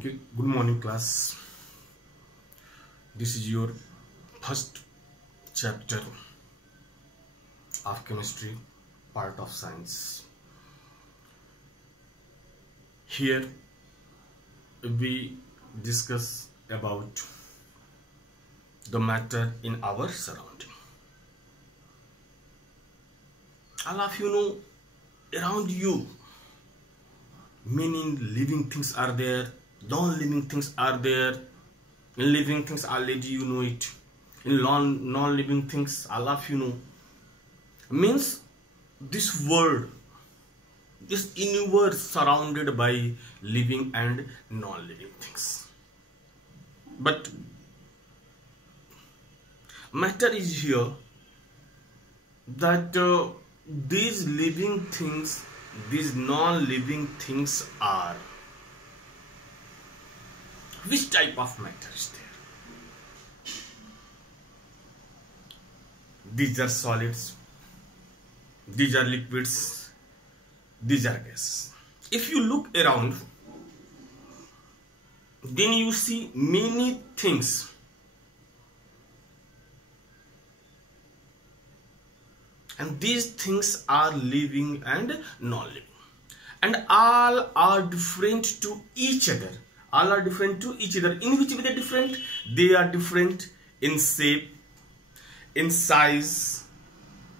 Okay, good morning class. This is your first chapter of chemistry, part of science. Here we discuss about the matter in our surrounding. All of you know, around you many living things are there, non-living things are there. In living things already you know it, in non-living things all of you know. Means this world, this universe surrounded by living and non-living things. But matter is here that these living things, these non-living things are, which type of matter is there? These are solids, these are liquids, these are gases. If you look around, then you see many things. And these things are living and non-living. And all are different to each other. All are different to each other. In which way they are different? They are different in shape, in size,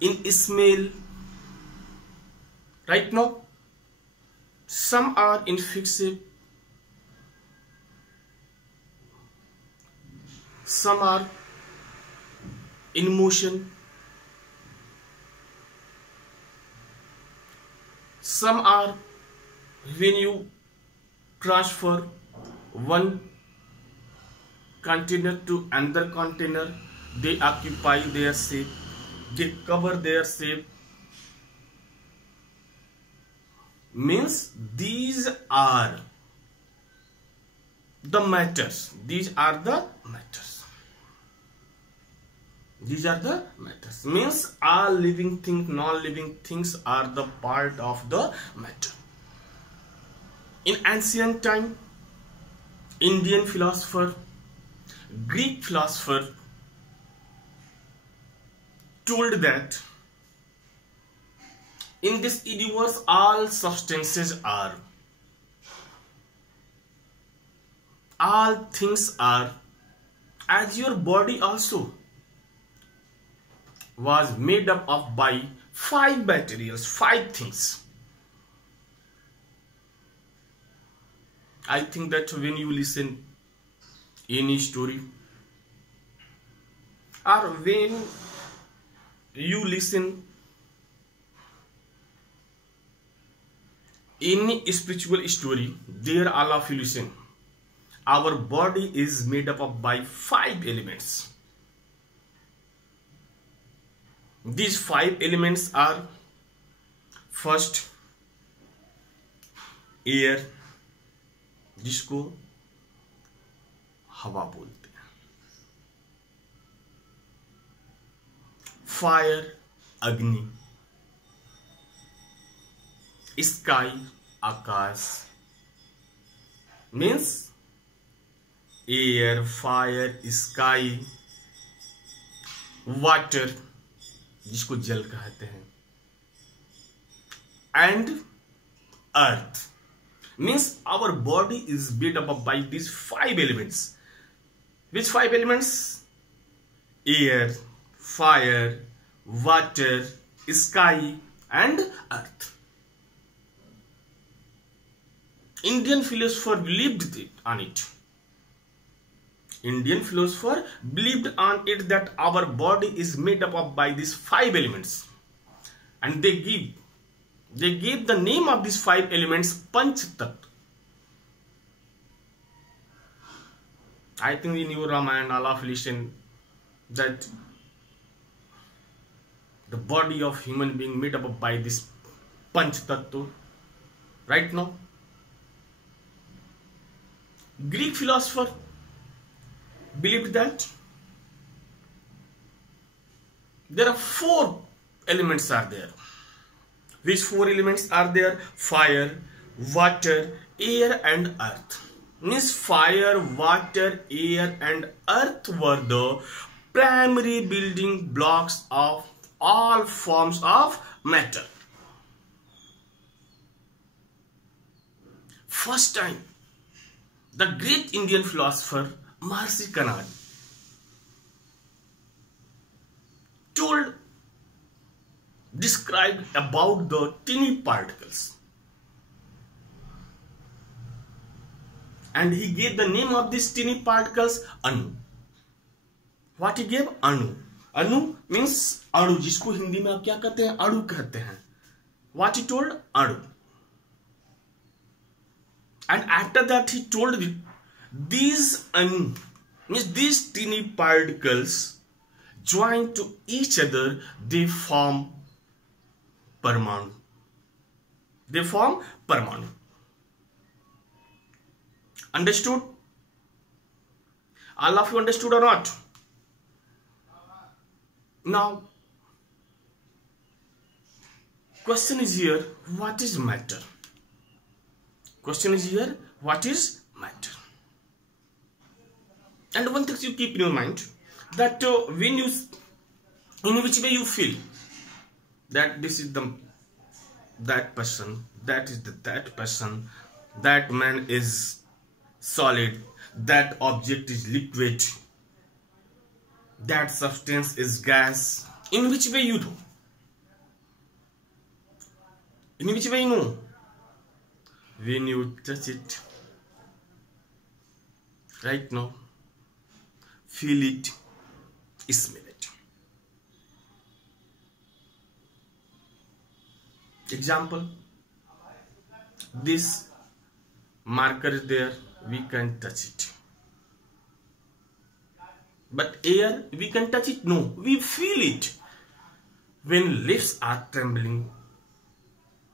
in smell. Right now, some are in fixed shape, some are in motion, some are when you transfer one container to another container, they occupy their shape, they cover their shape. Means these are the matters. These are the matters. These are the matters. Means all living things, non-living things are the part of the matter. In ancient time, Indian philosopher, Greek philosopher told that in this universe all substances are, all things are, as your body also was made up of by 5 materials, 5 things. I think that when you listen any story or when you listen any spiritual story, there all of you listen, our body is made up of by 5 elements. These 5 elements are, first air, जिसको हवा बोलते हैं, fire अग्नि, sky आकाश. Means air, fire, sky, water जिसको जल कहते हैं, and earth. Means our body is built up by these 5 elements. Which 5 elements? Air, fire, water, sky and earth. Indian philosopher believed on it. Indian philosopher believed on it that our body is made up of by these 5 elements. And they gave the name of these 5 elements Panch Tattva. I think in your Ramayana all of listen that the body of human being made up by this Panch Tattva. Right now, Greek philosopher believed that there are 4 elements are there. Which 4 elements are there? Fire, water, air and earth. Means fire, water, air and earth were the primary building blocks of all forms of matter. First time, the great Indian philosopher Maharishi Kanad described about the tiny particles, and he gave the name of these tiny particles Anu. What he gave? Anu. Anu means अणु, जिसको हिंदी में आप क्या कहते हैं? अणु कहते हैं. What he told? अणु. And after that he told these anu means these tiny particles joined to each other, they form parmanu. They form parmanu. Understood? All of you understood or not? Now, question is here, what is matter? Question is here, what is matter? And one thing you keep in your mind, that when you, in which way you feel that this is that person, that is that person, that man is solid, that object is liquid, that substance is gas. In which way you do? In which way you know? When you touch it, right now, feel it, smell it. Example, this marker is there, we can touch it. But air, we can touch it? No, we feel it. When leaves are trembling,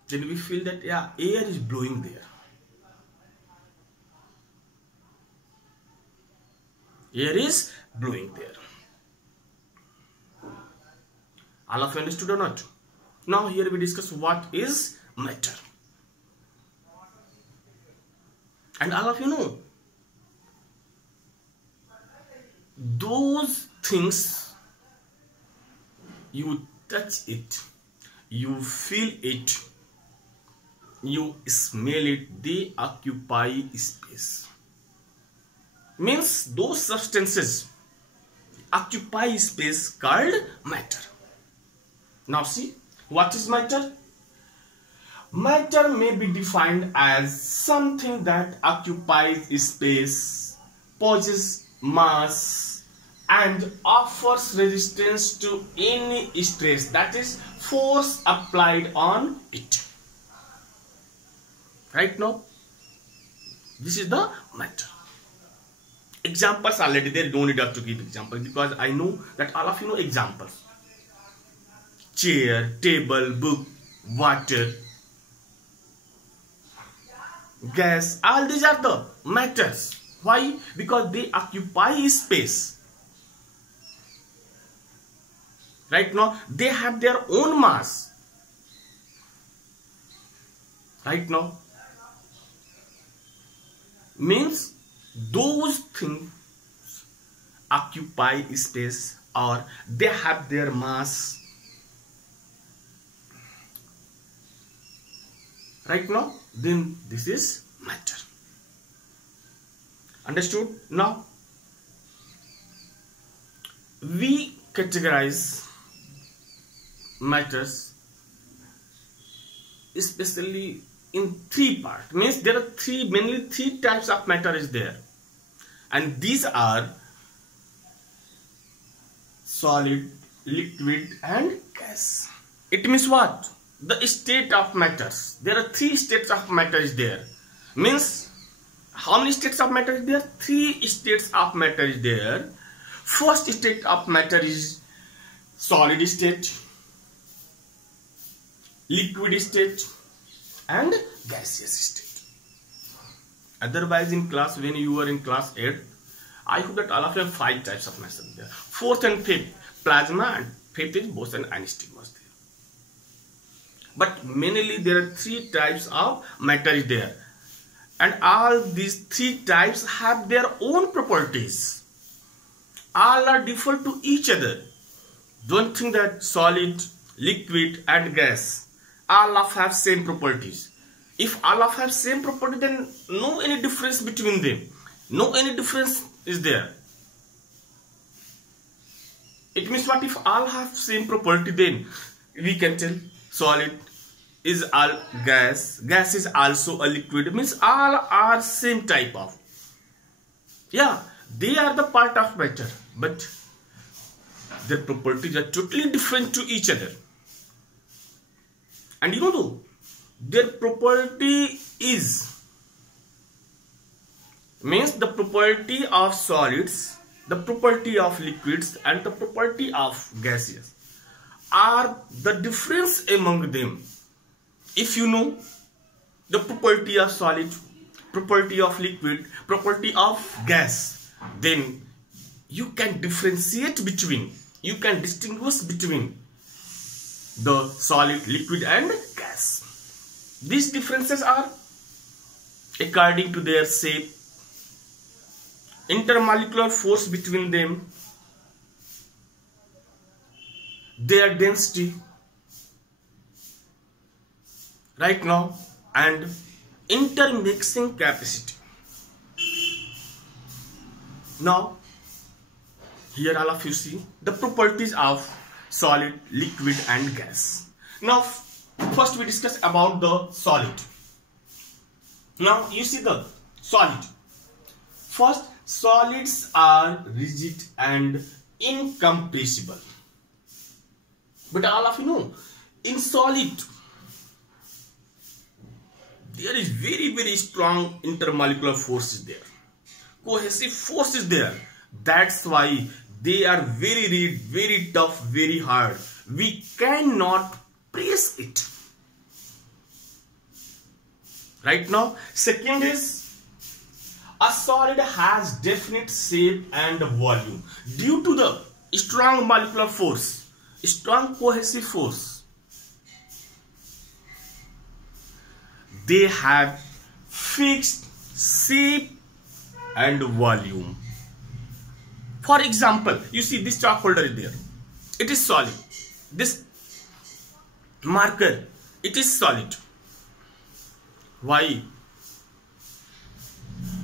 then we feel that yeah, air is blowing there. Air is blowing there. All of you understood or not? Now here we discuss what is matter. And all of you know, those things, you touch it, you feel it, you smell it, they occupy space. Means those substances occupy space called matter. Now see, what is matter? Matter may be defined as something that occupies space, possesses mass and offers resistance to any stress, that is force applied on it. Right now, this is the matter. Examples already there, don't need to give examples because I know that all of you know examples. Chair, table, book, water, gas, all these are the matters. Why? Because they occupy space. Right now, they have their own mass. Right now, means those things occupy space or they have their mass. Right now, then this is matter. Understood? Now, we categorize matters especially in three parts. Means there are mainly three types of matter is there. And these are solid, liquid and gas. It means what? The state of matters. There are three states of matter is there. Means how many states of matter is there? Three states of matter is there. First state of matter is solid state, liquid state and gaseous state. Otherwise in class, when you were in class 8, I hope that all of you have 5 types of matter there. Fourth and fifth, plasma, and fifth is Bose and Einstein was there. But mainly there are 3 types of matter is there. And all these three types have their own properties. All are different to each other. Don't think that solid, liquid and gas all of have same properties. If all of have same property, then no any difference between them. No any difference is there. It means what? If all have same property, then we can tell solid is all gas, gas is also a liquid. It means all are same type of. Yeah, they are the part of matter, but their properties are totally different to each other. And you know, their property is, means the property of solids, the property of liquids and the property of gases are the difference among them. If you know the property of solid, property of liquid, property of gas, then you can differentiate between, you can distinguish between the solid, liquid and gas. These differences are according to their shape, intermolecular force between them, their density, right now, and intermixing capacity. Now, here all of you see the properties of solid, liquid and gas. Now, first we discuss about the solid. Now, you see the solid. First, solids are rigid and incompressible. But all of you know, in solid, there is very strong intermolecular force is there. Cohesive force is there. That's why they are very rigid, very tough, very hard. We cannot press it. Right now, second is, a solid has definite shape and volume due to the strong molecular force, strong cohesive force. They have fixed shape and volume. For example, you see this chalk holder is there. It is solid. This marker, it is solid. Why?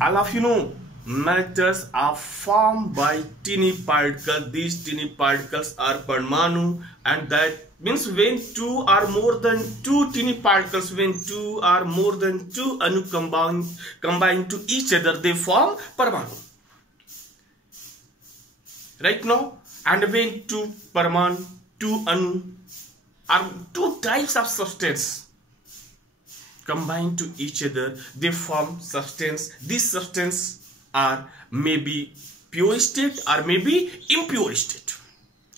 All of you know, matters are formed by teeny particles. These teeny particles are Parmanu, and that means when two or more than two teeny particles, when two or more than two anu combine to each other, they form Parmanu. Right now, and when two Parmanu, two anu are two types of substance combine to each other, they form substance. These substance are maybe pure state or maybe impure state.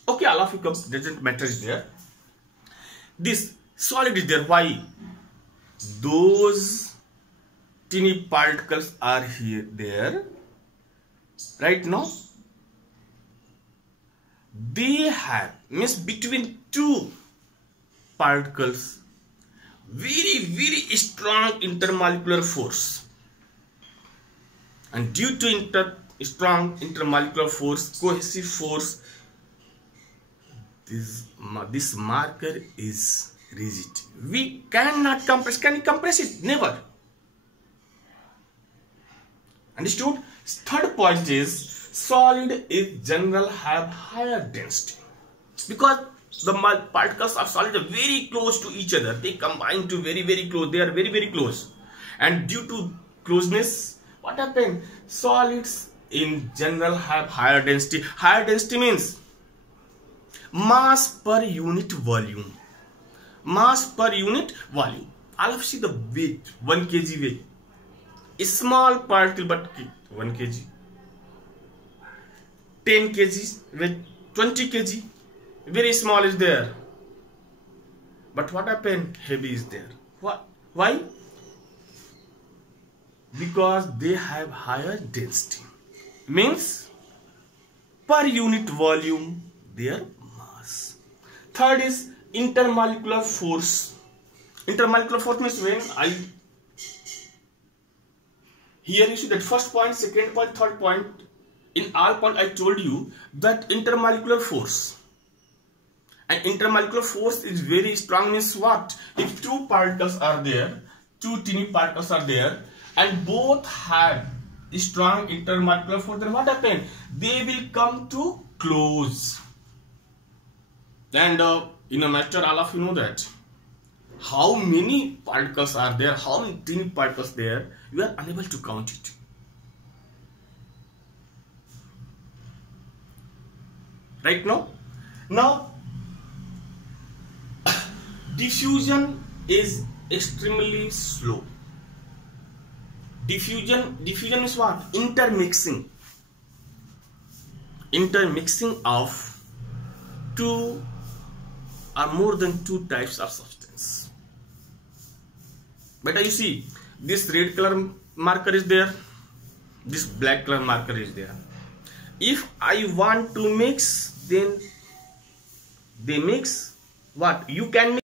Okay, all of you comes, doesn't matter is there. This solid is there. Why? Those teeny particles are here, there. Right now, they have, means between two particles, very strong intermolecular force, and due to strong intermolecular force, cohesive force, this marker is rigid. We cannot compress. Can you compress it? Never. Understood? Third point is, solid in general have higher density, because the particles of solid are very close to each other. They combine to very close. They are very close. And due to closeness, what happens? Solids in general have higher density. Higher density means mass per unit volume. Mass per unit volume. All of you see the weight, 1 kg weight. A small particle, but 1 kg. 10 kg weight, 20 kg. Very small is there, but what happened? Heavy is there. What? Why? Because they have higher density. Means per unit volume their mass. Third is intermolecular force. Intermolecular force means when I Here you see that first point, second point, third point. In all point I told you that intermolecular force. And intermolecular force is very strong. Means what? If two particles are there, two tiny particles are there, and both have strong intermolecular force, then what happens? They will come to close. And in a matter, all of you know that how many particles are there, how many tiny particles there, you are unable to count it. Right now? Now, diffusion is extremely slow. Diffusion is what? Intermixing of two or more than two types of substance. But you see, this red color marker is there, this black color marker is there. If I want to mix, then they mix what? You can mix